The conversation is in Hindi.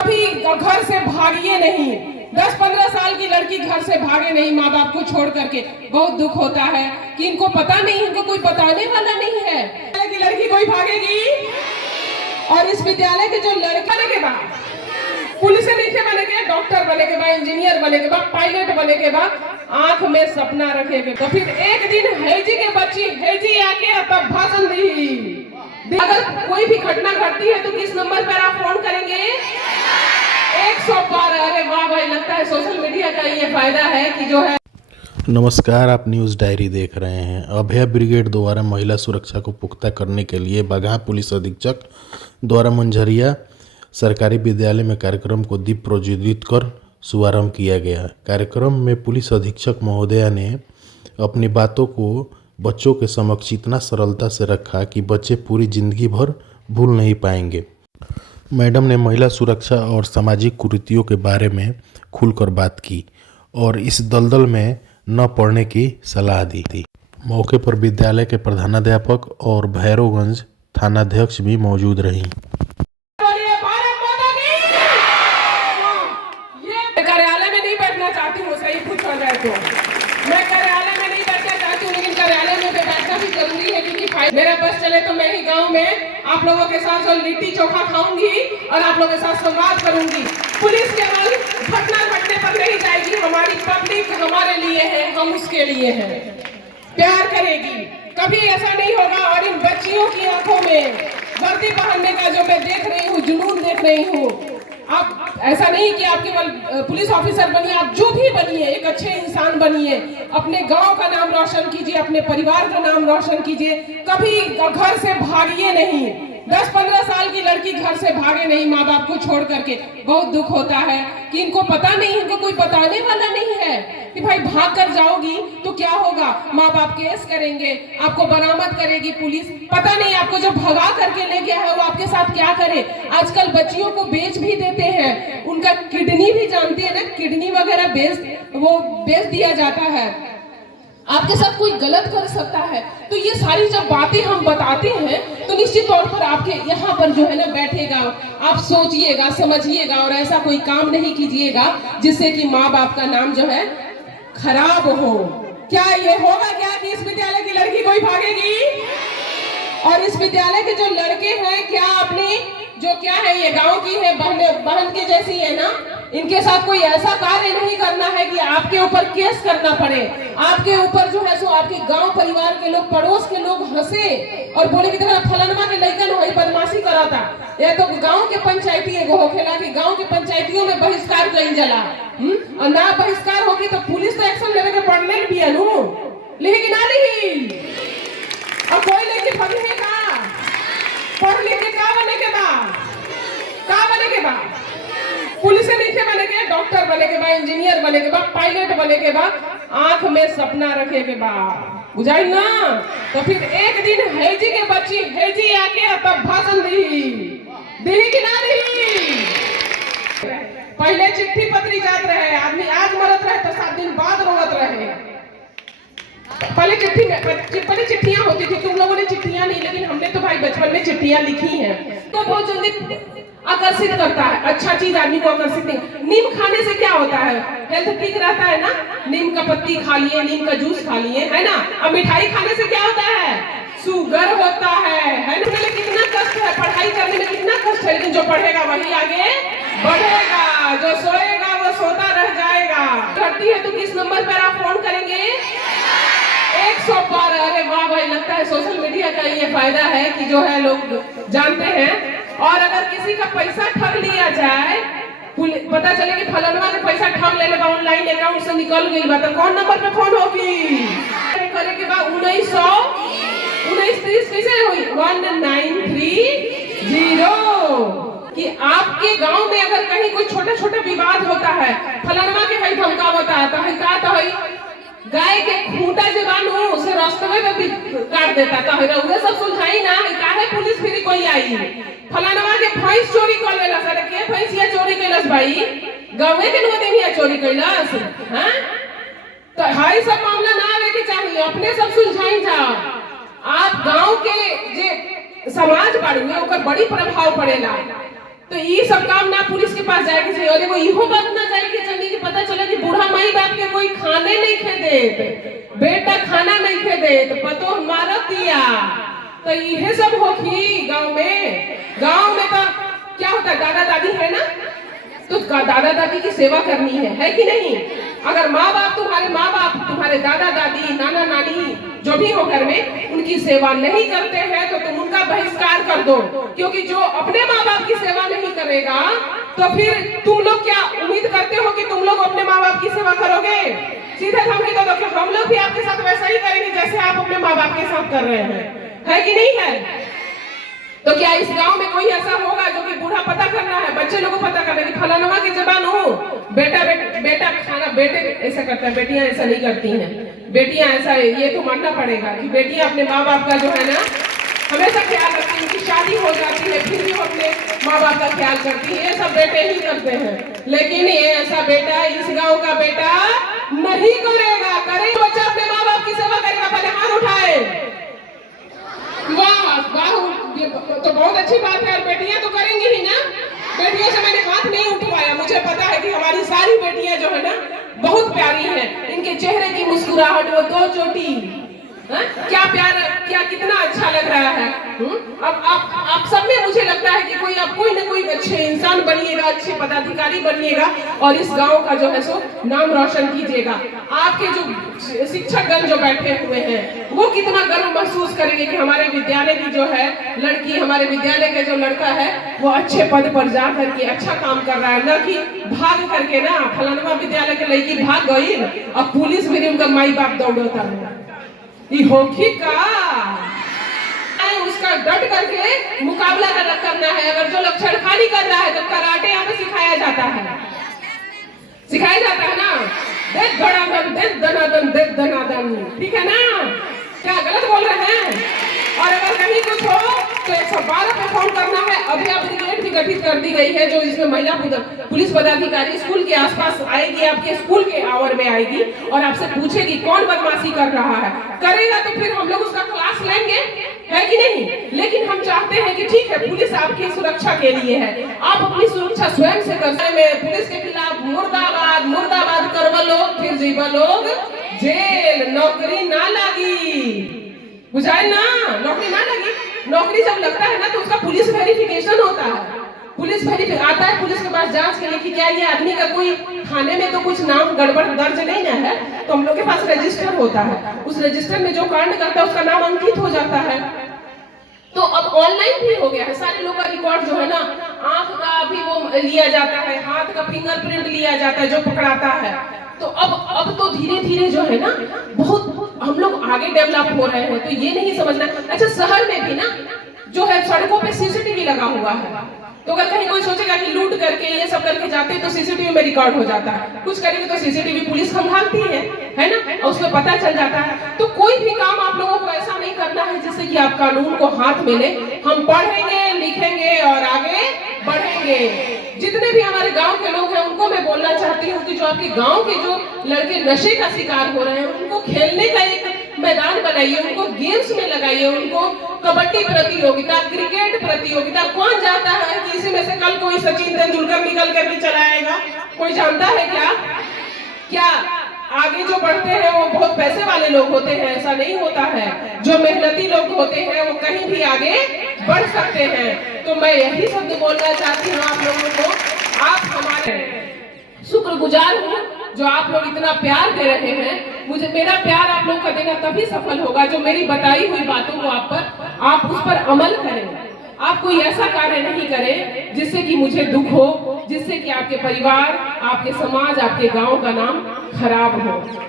कभी घर से भागिए नहीं। 10-15 साल की लड़की घर से भागे नहीं माँ बाप को छोड़ करके। बहुत दुख होता है कि इनको पता नहीं, इनको कोई बताने वाला नहीं है कि लड़की कोई भागेगी। और इस विद्यालय के जो लड़के के बाद पुलिस लिखे बने के, डॉक्टर बने के बाद, इंजीनियर बने के बाद, पायलट बने के बाद, आंख में सपना रखे के तो फिर एक दिन हैजी के बच्ची हैजी आके तब भाषण दी। अगर कोई भी घटना घटती है तो किस नंबर पर आप फोन करेंगे? 112। अरे वाह भाई, लगता है सोशल मीडिया का ये फायदा है कि जो है। नमस्कार, आप न्यूज़ डायरी देख रहे हैं। अभय ब्रिगेड द्वारा महिला सुरक्षा को पुख्ता करने के लिए बगहा पुलिस अधीक्षक द्वारा मंझरिया सरकारी विद्यालय में कार्यक्रम को दीप प्रज्वलित कर शुभारंभ किया गया। कार्यक्रम में पुलिस अधीक्षक महोदया ने अपनी बातों को बच्चों के समक्ष इतना सरलता से रखा कि बच्चे पूरी जिंदगी भर भूल नहीं पाएंगे। मैडम ने महिला सुरक्षा और सामाजिक कुरीतियों के बारे में खुलकर बात की और इस दलदल में न पड़ने की सलाह दी थी। मौके पर विद्यालय के प्रधानाध्यापक और भैरवगंज थानाध्यक्ष भी मौजूद रहीं। कार्यालय में नहीं बैठना चाहती हूँ, सही पूछा जाए तो मैं कार्यालय में नहीं बैठना चाहती हूँ, लेकिन कार्यालय में बैठना भी जरूरी है क्योंकि मेरा बस चले तो मैं ही गांव में आप लोगों के साथ जो लिट्टी चोखा खाऊंगी और आप लोगों के साथ संवाद करूंगी। पुलिस केवल घटना घटने पर नहीं जाएगी, हमारी पब्लिक हमारे लिए है, हम उसके लिए हैं, प्यार करेगी। कभी ऐसा नहीं होगा। और इन बच्चियों की आंखों में वर्दी पहनने का जो मैं देख रही हूँ, जुनून देख रही हूँ। आप ऐसा नहीं कि आप केवल पुलिस ऑफिसर बनिए, आप जो भी बनिए एक अच्छे इंसान बनिए, अपने गांव का नाम रोशन कीजिए, अपने परिवार का नाम रोशन कीजिए। कभी घर से भागिए नहीं। 10-15 साल की लड़की घर से भागे नहीं माँ बाप को छोड़ करके। बहुत दुख होता है कि इनको पता नहीं, इनको कोई बताने वाला नहीं है कि भाई भाग कर जाओगी तो क्या होगा। माँ बाप केस करेंगे, आपको बरामद करेगी पुलिस। पता नहीं आपको जब भगा करके ले गया है वो आपके साथ क्या करे। आजकल बच्चियों को बेच भी देते हैं, उनका किडनी भी जानती है ना, किडनी वगैरह बेच दिया जाता है। आपके साथ कोई गलत कर सकता है। तो ये सारी जब बातें हम बताते हैं तो निश्चित तौर पर आपके यहाँ पर जो है ना बैठेगा, आप सोचिएगा, समझिएगा और ऐसा कोई काम नहीं कीजिएगा जिससे कि माँ बाप का नाम जो है खराब हो। क्या ये होगा क्या कि इस विद्यालय की लड़की कोई भागेगी? और इस विद्यालय के जो लड़के हैं, क्या अपनी जो क्या है, ये गांव की है, बहन के जैसी है ना, इनके साथ कोई ऐसा कार्य नहीं करना है कि आपके ऊपर केस करना पड़े। आपके ऊपर जो है सो आपके गांव परिवार के लोग, पड़ोस के लोग हंसे और बोले की तरह फलनमा के लड़कन वही बदमाशी कराता। या तो गांव के पंचायती एगो होखेला कि गांव के पंचायतियों में बहिष्कार कईल जाला, और ना बहिष्कार होगी तो पुलिस तो एक्शन लेवे के पड़ने भी है नु, लेही कि ना लेही। और कोई लेके पढ़े का, पढ़ लिख के का बने के बाद, का बने के बाद, पुलिस लिखे बने के, डॉक्टर बने के बाद, इंजीनियर बने के बाद, पायलट बने के बाद, आंख में सपना रखे के बाद, बुझाई ना। तो फिर एक दिन हैजी के बच्ची हैजी आके तब भाषण दी कि ना दी। पहले चिट्ठी पत्री जात रहे आदमी, आज मरत रहे तो 7 दिन बाद रोवत रहे। पहले चिट्ठियां होती थी, तुम लोगों ने चिट्ठियां नहीं, लेकिन हमने तो भाई बचपन में चिट्ठियां लिखी हैं। तो बहुत जल्दी आकर्षित करता है, अच्छा चीज आदमी को आकर्षित नहीं। नीम खाने से क्या होता है, हेल्थ ठीक रहता है ना। नीम का पत्ती खा लिए, नीम का जूस खा लिए, है ना। अब मिठाई खाने से क्या होता है, शुगर होता है ना। कितना कष्ट है, पढ़ाई करने में कितना कष्ट है, लेकिन जो पढ़ेगा वही आगे बढ़ेगा, जो सोएगा वो सोता रह जाएगा। घटती है तो किस नंबर पर आप फोन करेंगे? 112। अरे वाह भाई, लगता है सोशल मीडिया का ये फायदा है कि जो है लोग जानते हैं। और अगर किसी का पैसा ठग लिया जाए, पता चले कि फलनवा ने पैसा ठग ले लेगा, ऑनलाइन अकाउंट से निकल गई बात, तो कौन नंबर पे फोन होगी? करे के बाद 1930 कैसे हुई 1930 कि आपके गांव में अगर कहीं कोई छोटा छोटा विवाद होता है, फलनवा के भाई धमका बताता है, का तो है गाय के खूंटा जो बानू उसे रास्ते में भी काट देता है। उसे सब सुलझाई ना, काहे पुलिस फिर कोई आई। फलानवा के भैंस चोरी कर लेला, सर के भैंसिया चोरी कैलस भाई, गावे के नोदेनिया चोरी कैलस। हां तो हाई सब मामला ना आवे के चाहिए, अपने सब सुलझाई जा। आप गांव के जे समाज बाड़ी में ओकर बड़ी प्रभाव पड़ेला। तो ये सब काम ना पुलिस के पास जाएगी चाहिए। और एगो इहो बात ना जाएगी चाहिए कि पता चला कि बूढ़ा माई बाप के कोई खाने नहीं खे दे, बेटा खाना नहीं खे दे तो पतो मारत दिया। तो ये सब होगी गांव में। गांव में तो क्या होता है, दादा दादी है ना, तो दादा दादी की सेवा करनी है कि नहीं? अगर माँ बाप तुम्हारे दादा दादी नाना नानी जो भी हो घर में उनकी सेवा नहीं करते हैं तो तुम उनका बहिष्कार कर दो, क्योंकि जो अपने माँ बाप की सेवा नहीं करेगा तो फिर तुम लोग क्या उम्मीद करते हो कि तुम लोग अपने माँ बाप की सेवा करोगे? सीधे धमकी दो कि हम लोग भी आपके साथ वैसा ही करेंगे जैसे आप अपने माँ बाप के साथ कर रहे हैं, है कि नहीं है? तो क्या इस गांव में कोई ऐसा होगा जो कि बूढ़ा पता करना है, बच्चे लोगों को पता करना है कि फलाना की जबान हो, बेटा खाना, बेटे ऐसा करता है, बेटियां ऐसा नहीं करती हैं। बेटियां ऐसा, ये तो मानना पड़ेगा कि बेटियां अपने माँ बाप का जो है ना हमेशा ख्याल रखती हैं। उनकी शादी हो जाती है फिर भी वो अपने माँ बाप का ख्याल करती है, ये सब बेटे ही करते हैं। लेकिन ये ऐसा बेटा इस गाँव का बेटा नहीं करेगा। करेगा बच्चा अपने माँ बाप की सेवा करेगा, पहले हाथ उठाए। वाह वाह, ये तो बहुत अच्छी बात है। और बेटियां तो करेंगी ही ना। बेटियों से मैंने हाथ नहीं उठवाया, मुझे पता है कि हमारी सारी बेटियां जो है ना बहुत प्यारी हैं। इनके चेहरे की मुस्कुराहट, वो दो चोटी, क्या प्यार, क्या कितना अच्छा लग रहा है। अब आप सब में मुझे लगता है कि कोई ना कोई अच्छे इंसान बनिएगा, अच्छे पदाधिकारी बनिएगा और इस गांव का जो है सो नाम रोशन कीजिएगा। आपके जो शिक्षकगण जो बैठे हुए हैं वो कितना गर्व महसूस करेंगे कि हमारे विद्यालय की जो है लड़की, हमारे विद्यालय का जो लड़का है वो अच्छे पद पर जा करके अच्छा काम कर रहा है, न कि भाग करके ना फलाना विद्यालय के लड़की भाग गई अब पुलिस में उनका माई बाप दौड़ता है। का उसका डट करके मुकाबला करना है। अगर जो लोग छेड़खानी कर रहा है तो कराटे यहाँ पे सिखाया जाता है ना, देख धड़ाधन, देख धनाधन, देख धनाधन, ठीक है ना? क्या गलत बोल रहे हैं? और अगर कहीं कुछ हो तो 112 पे फोन करना है। अभी ब्रिगेड भी गठित कर दी गई है जो इसमें महिला पुलिस पदाधिकारी स्कूल के आसपास आएगी, आपके स्कूल के आवर में आएगी और आपसे पूछेगी कौन बदमाशी कर रहा है। करेगा तो फिर हम लोग उसका क्लास लेंगे, है कि नहीं? लेकिन हम चाहते हैं कि ठीक है पुलिस आपकी सुरक्षा के लिए है, आप अपनी सुरक्षा स्वयं से कर सकते हैं। पुलिस के खिलाफ मुर्दाबाद मुर्दाबाद करवा लोग, फिर जीवा लोग जेल, नौकरी ना लगी, बुझाए ना, नौकरी ना लगी। नौकरी जब लगता है ना तो उसका पुलिस वेरिफिकेशन होता है। पुलिस आता है पुलिस के पास जांच के लिए कि क्या ये आदमी का कोई थाने में तो कुछ नाम गड़बड़ दर्ज नहीं ना है, तो हम लोग के पास रजिस्टर होता है। उस रजिस्टर में जो कांड करता है उसका नाम अंकित हो जाता है। तो अब ऑनलाइन भी हो गया है, सारे लोग का रिकॉर्ड जो है ना, आंख का भी वो लिया जाता है, हाथ का फिंगरप्रिंट लिया जाता है जो पकड़ाता है। तो अब तो धीरे धीरे जो है ना बहुत हम लोग आगे डेवलप हो रहे हैं। तो ये नहीं समझना। अच्छा, शहर में भी ना जो है सड़कों पे सीसीटीवी लगा हुआ है, तो अगर कहीं कोई सोचेगा कि लूट करके ये सब करके जाते हैं तो सीसीटीवी में रिकॉर्ड हो जाता है। कुछ करेंगे तो सीसीटीवी पुलिस खंगालती है ना, और उसमें पता चल जाता है। तो कोई भी काम आप लोगों को ऐसा नहीं करना है जिससे कि आप कानून को हाथ में ले। हम पढ़ेंगे, लिखेंगे और आगे बढ़ेंगे। जितने भी हमारे गांव के लोग हैं उनको मैं बोलना चाहती हूँ कि जो आपके गांव के जो लड़के नशे का शिकार हो रहे हैं उनको खेलने का एक मैदान बनाइए, उनको गेम्स में लगाइए, उनको कबड्डी प्रतियोगिता, क्रिकेट प्रतियोगिता। कौन जाता है कि इसी में से कल कोई सचिन तेंदुलकर निकल करके चला आएगा? कोई जानता है क्या आगे जो बढ़ते हैं वो बहुत पैसे वाले लोग होते हैं? ऐसा नहीं होता है। जो मेहनती लोग होते हैं वो कहीं भी आगे बढ़ सकते हैं। तो मैं यही शब्द बोलना चाहती हूँ आप लोगों को। आप हमारे शुक्रगुजार हूँ जो आप लोग इतना प्यार दे रहे हैं। मुझे मेरा प्यार आप लोगों का देना तभी सफल होगा जो मेरी बताई हुई बातों को आप उस पर अमल करें। आप कोई ऐसा कार्य नहीं करें जिससे कि मुझे दुख हो, जिससे कि आपके परिवार, आपके समाज, आपके गांव का नाम खराब हो।